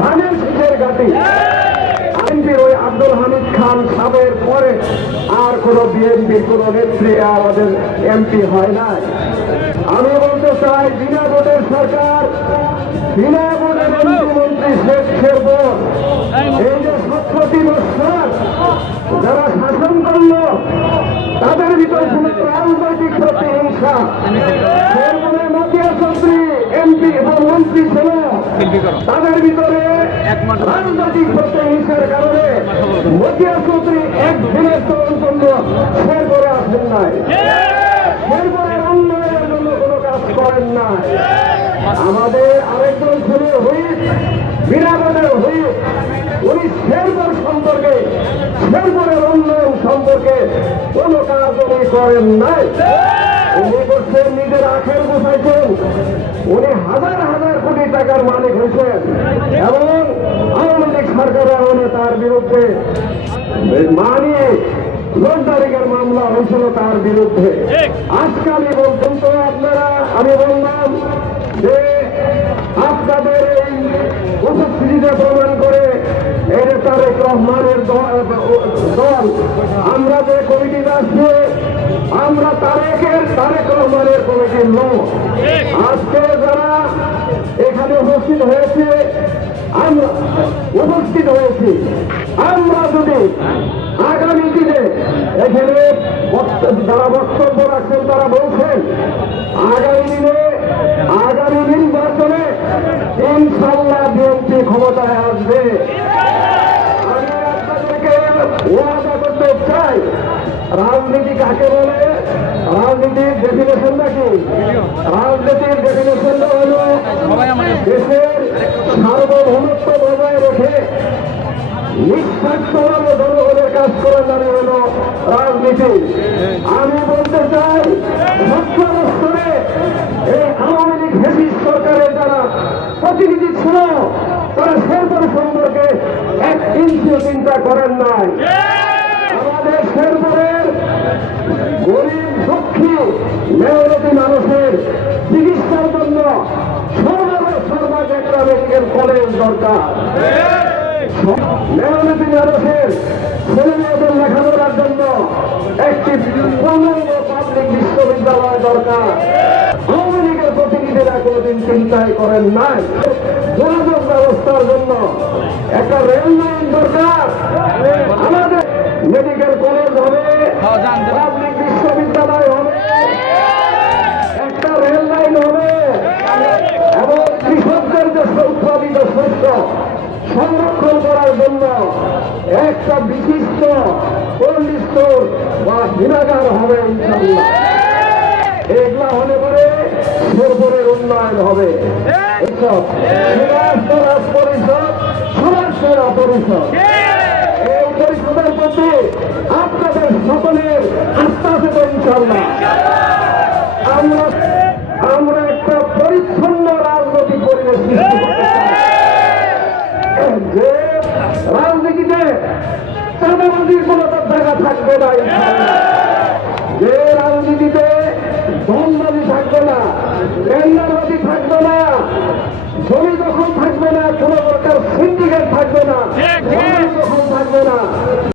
ধানের শীষের ঘাঁটি। বিএনপির ওই আব্দুল হামিদ খান সাহেবের পরে আর কোন বিএনপির কোন নেত্রী আমাদের এমপি হয় নাই। আমি বলতে চাই, বিনা ভোটের সরকার, বিনা ভোটের মন্ত্রী শেখের ভোট, এই যে 70 বছর যারা শাসন করল তাদের ভিতরে কোনো রাজনৈতিক প্রতিহিংসা, মতিয়া চৌধুরী এমপি এবং মন্ত্রী ছিল, তাদের ভিতরে রাজনৈতিক প্রতিহিংসার কারণে মতিয়া চৌধুরী একদিনের জন্য শেরপুরে আসেন নাই, শেরপুরের উন্নয়নের জন্য কোনো কাজ করেন না। আমাদের আরেকজন ছিল হুইপ, বিনা ভোটের হুইপ, উনি শেরপুর সম্পর্কে, শেরপুরের উন্নয়ন সম্পর্কে কোনো কাজ উনি করেন নাই। উনি করছেন নিজের আখের বসাইছেন, উনি হাজার হাজার কোটি টাকার মালিক হয়েছেন এবং আওয়ামী লীগ সরকারের আমলে তার বিরুদ্ধে লন্ডারিংয়ের মামলা হয়েছিল তার বিরুদ্ধে। আজকে আমি বলছেন তো আপনারা, আমি বললাম যে আপনাদের এই উপস্থিতিতে প্রমাণ করে এই যে তারেক রহমানের দল, আমরা যে কমিটিতে আসছে, আমরা তারেক রহমানের কমিটির লোক। আজকে যারা এখানে উপস্থিত হয়েছে, আমরা যদি আগামী দিনে এখানে যারা বক্তব্য রাখছেন তারা বলছেন আগামী নির্বাচনে ইনশাল্লাহ বিএনপি ক্ষমতায় আসবে। আমি আপনাদেরকে ওয়াদা করতে চাই, রাজনীতি কাকে বলে? রাজনীতির ডেফিনেশনটা কি? রাজনীতির ডেফিনেশনটা হল দেশের সার্বভৌমত্ব বজায় রেখে নিঃস্বার্থভাবে জনগণের কাজ করার নামে হল রাজনীতি। আমি বলতে চাই, 17 বছরে এই আওয়ামী লীগ ফ্যাসিস্ট সরকারের যারা প্রতিনিধি ছিল, তারা শেরপুর সম্পর্কে এক ইঞ্চিও চিন্তা করেন নাই। আমাদের শেরপুরের গরিব দুঃখী মেয়রতি মানুষের চিকিৎসার জন্য সর্বাধিক একটা মেডিকেল কলেজ দরকার। মেয়রতি মানুষের ছেলেমেয়েদের লেখাপড়ার জন্য একটি পূর্ণাঙ্গ পাবলিক বিশ্ববিদ্যালয় দরকার। আওয়ামী লীগের প্রতিনিধিরা কোনদিন চিন্তাই করেন নাই। যোগাযোগ ব্যবস্থার জন্য একটা রেল লাইন দরকার। আমাদের মেডিকেল কলেজ হবে, পাবলিক বিশ্ববিদ্যালয় হবে, একটা রেল লাইন হবে এবং কৃষকদের যে উৎপাদিত শস্য সংরক্ষণ করার জন্য একটা বিশিষ্ট কোল্ড স্টোর বা হিরাগার হবে ইনশাল্লাহ। এগুলা হলে পরে শেরপুরের উন্নয়ন হবে। এসব সমাজ পরিষদ, সমাজ সেবা পরিষদ, এই পরিষদের প্রতি আপনাদের সকলের আস্থা আছে তো ইনশাল্লাহ। আমরা একটা পরিচ্ছন্ন রাজনৈতিক পরিবেশ সৃষ্টি করতে চাই, যে রাজনীতিতে চাঁদাবাজির কোন জায়গা থাকবে না, যে রাজনীতিতে দলবাজি থাকবে না, টেন্ডারবাজি থাকবে না, জমি দখল থাকবে না, কোন প্রকার সিন্ডিকেট থাকবে না।